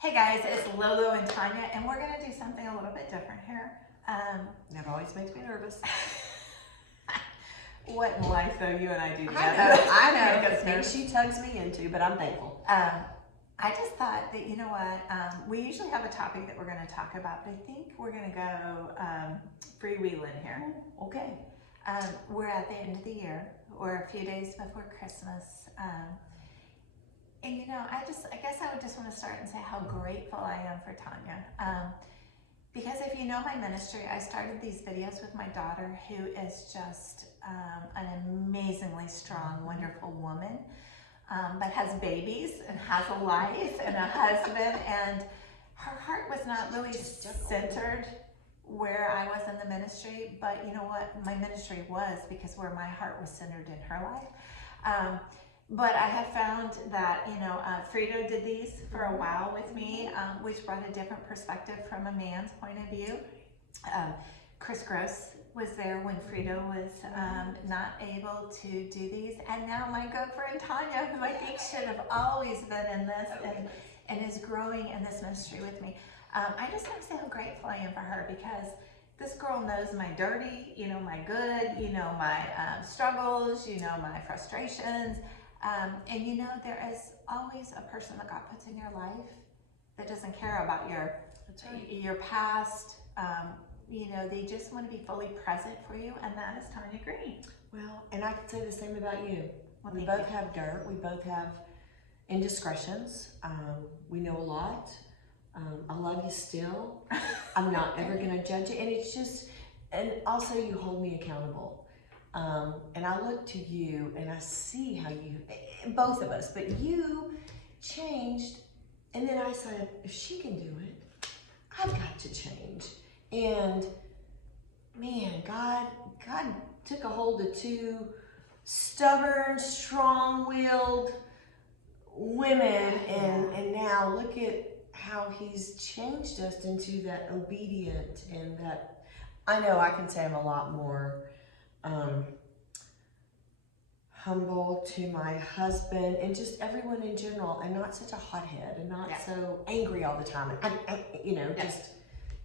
Hey guys, it's Lolo and Tanya, and we're gonna do something a little bit different here. That always makes me nervous. What in life though you and I do together? I know. Makes It's things nervous. she tugs me into, but I'm thankful. I just thought that, you know what, we usually have a topic that we're gonna talk about, but I think we're gonna go freewheeling here. Okay. We're at the end of the year. We're a few days before Christmas. And you know, I guess I would just want to start and say how grateful I am for Tanya. Because if you know my ministry, I started these videos with my daughter, who is just an amazingly strong, wonderful woman, but has babies and has a life and a husband, and her heart was not really centered where I was in the ministry, but you know what, my ministry was, because where my heart was centered in her life. But I have found that, you know, Frito did these for a while with me, which brought a different perspective from a man's point of view. Chris Gross was there when Frito was not able to do these. And now my good friend Tanya, who I think should have always been in this and is growing in this ministry with me. I just want to say how grateful I am for her, because this girl knows my dirty, you know, my good, you know, my struggles, you know, my frustrations. And you know, there is always a person that God puts in your life that doesn't care about your past. You know, they just want to be fully present for you, and that is Tanya Green. Well, and I could say the same about you. Well, We both have dirt. We both have indiscretions. We know a lot. I love you still. I'm not ever going to judge you. And it's just, and also you hold me accountable. And I look to you and I see how you, both of us, but you changed. And then I said, if she can do it, I've got to change. And man, God took a hold of two stubborn, strong-willed women. And now look at how he's changed us into that obedient, and that, I know I can say I'm a lot more humble to my husband and just everyone in general, and not such a hothead and not so angry all the time. You know, just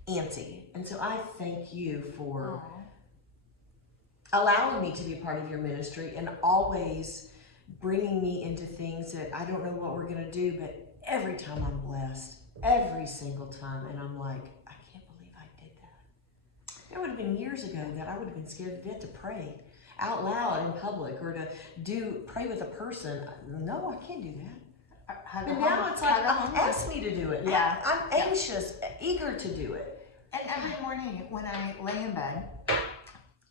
antsy. And so I thank you for allowing me to be part of your ministry and always bringing me into things that I don't know what we're going to do, but every time I'm blessed, every single time, and I'm like, I can't believe I did that. It would have been years ago that I would have been scared to death to pray out loud in public, or to pray with a person. No, I can't do that. But now it's like, ask me to do it. Yeah. I'm anxious, eager to do it. And every morning when I lay in bed,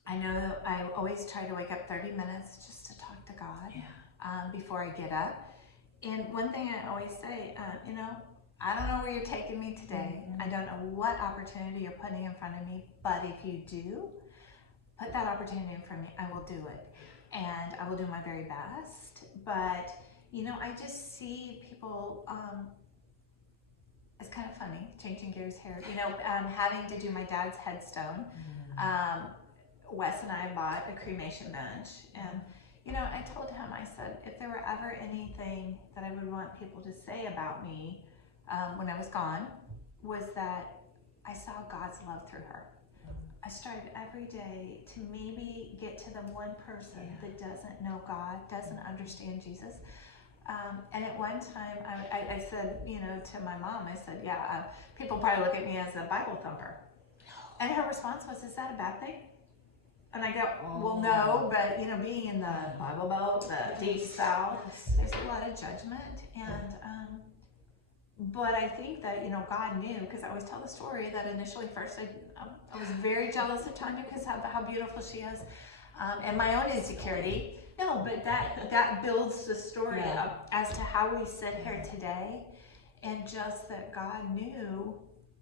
I know I always try to wake up 30 minutes just to talk to God before I get up. And one thing I always say, you know, I don't know where you're taking me today. I don't know what opportunity you're putting in front of me, but if you do put that opportunity in front of me, I will do it. And I will do my very best. But, you know, I just see people, it's kind of funny, changing gears here, you know, having to do my dad's headstone. Wes and I bought a cremation bench, and you know, I told him, I said, if there were ever anything that I would want people to say about me when I was gone, was that I saw God's love through her. I started every day to maybe get to the one person that doesn't know God, doesn't understand Jesus. And at one time, I said, you know, to my mom, I said, people probably look at me as a Bible thumper. And her response was, is that a bad thing? And I go, well, no, but you know, being in the Bible Belt, the Deep South, there's a lot of judgment. And, but I think that, you know, God knew, because I always tell the story that initially first I was very jealous of Tanya because of how beautiful she is, and my own insecurity. No, but that builds the story up as to how we sit here today, and just that God knew,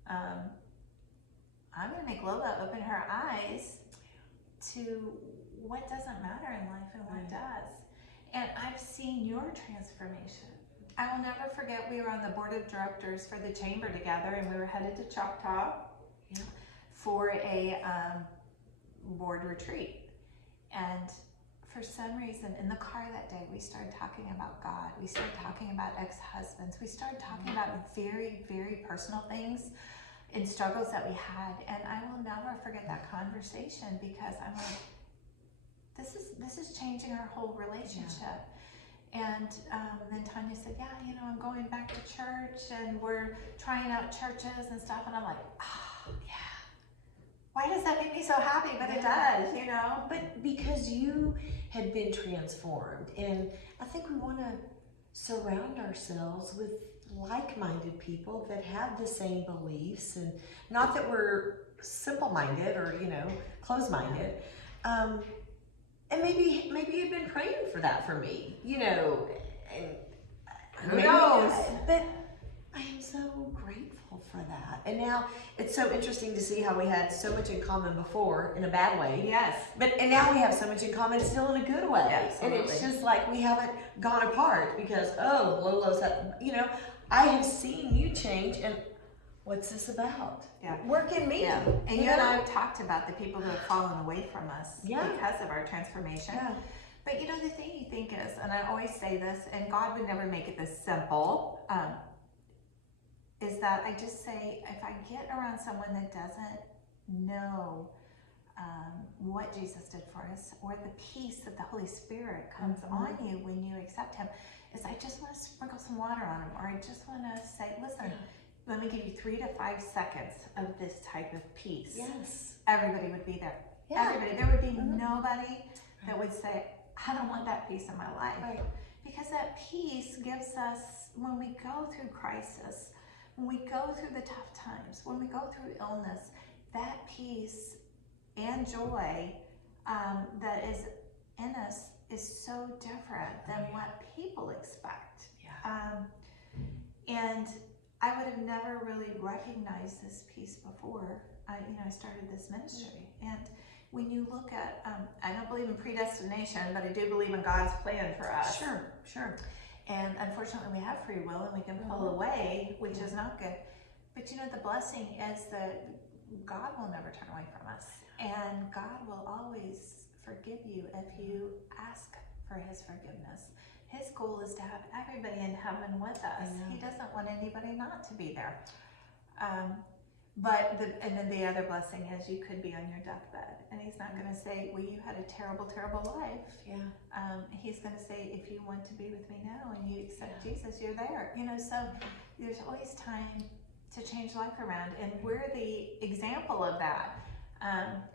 I'm going to make Lola open her eyes to what doesn't matter in life and what does. And I've seen your transformation. I will never forget, we were on the board of directors for the chamber together, and we were headed to Choctaw for a board retreat. And for some reason, in the car that day, we started talking about God. We started talking about ex-husbands. We started talking about very, very personal things and struggles that we had. And I will never forget that conversation, because I'm like, this is changing our whole relationship. And then Tanya said, yeah, I'm going back to church, and we're trying out churches and stuff. And I'm like, oh, yeah. Why does that make me so happy? But it does, But because you had been transformed. And I think we want to surround ourselves with like-minded people that have the same beliefs. And not that we're simple-minded or, closed-minded. And maybe you've been praying for that for me, and who knows? But I am so grateful for that. And now it's so interesting to see how we had so much in common before in a bad way. Yes. And now we have so much in common still in a good way. Absolutely. And it's just like we haven't gone apart because, Lolo's, I have seen you change, and what's this about? Yeah. Work in me. Yeah. And you and I have talked about the people who have fallen away from us Yeah. because of our transformation. Yeah. But the thing you think is, and I always say this, and God would never make it this simple, is that I just say, if I get around someone that doesn't know what Jesus did for us, or the peace that the Holy Spirit comes on you when you accept Him, is I just want to sprinkle some water on them, or I just want to say, listen, let me give you 3 to 5 seconds of this type of peace. Yes. Everybody would be there. Yeah. Everybody. There would be nobody that would say, I don't want that peace in my life. Right. Because that peace gives us, when we go through crisis, when we go through the tough times, when we go through illness, that peace and joy that is in us is so different than what people expect. Yeah. And I would have never really recognized this peace before I started this ministry. And when you look at, I don't believe in predestination, but I do believe in God's plan for us. Sure. And unfortunately, we have free will, and we can pull away, which is not good. But the blessing is that God will never turn away from us. And God will always forgive you if you ask for His forgiveness. His goal is to have everybody in heaven with us. He doesn't want anybody not to be there. And then the other blessing is you could be on your deathbed, and He's not going to say, well, you had a terrible, terrible life. Yeah. He's going to say, if you want to be with me now and you accept Jesus, you're there. So there's always time to change life around, and we're the example of that.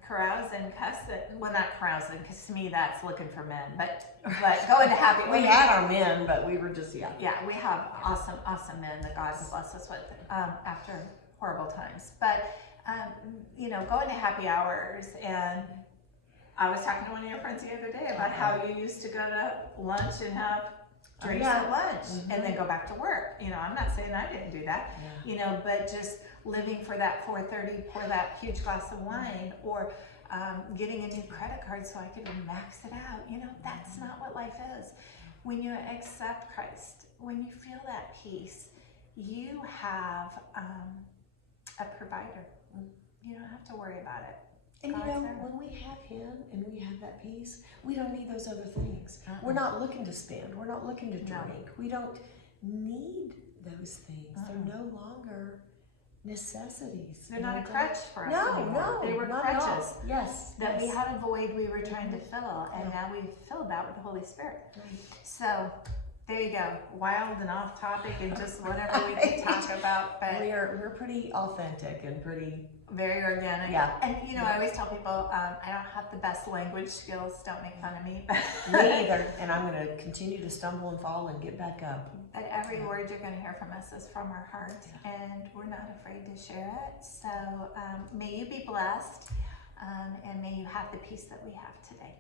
Carousing, cussing, well, not carousing, because to me that's looking for men, but going to happy. We had our men, but we were just, Yeah, we have awesome men that God has blessed us with after horrible times. But, going to happy hours, and I was talking to one of your friends the other day about how you used to go to lunch and have drinks at lunch and then go back to work. I'm not saying I didn't do that, but just living for that 4:30, pour that huge glass of wine, or getting a new credit card so I could max it out. That's not what life is. When you accept Christ, when you feel that peace, you have a provider. You don't have to worry about it. And when we have Him and we have that peace, we don't need those other things. We're not looking to spend. We're not looking to drink. We don't need those things. They're no longer necessities. They're not a crutch for us anymore. They were crutches. Yes. That we had a void we were trying to fill, and now we've filled that with the Holy Spirit. So there you go. Wild and off topic, and just whatever we can talk about. But we're pretty authentic and pretty very organic. Yeah. And I always tell people I don't have the best language skills. Don't make fun of me. Me either. And I'm going to continue to stumble and fall and get back up. But every word you're going to hear from us is from our heart, and we're not afraid to share it. So may you be blessed, and may you have the peace that we have today.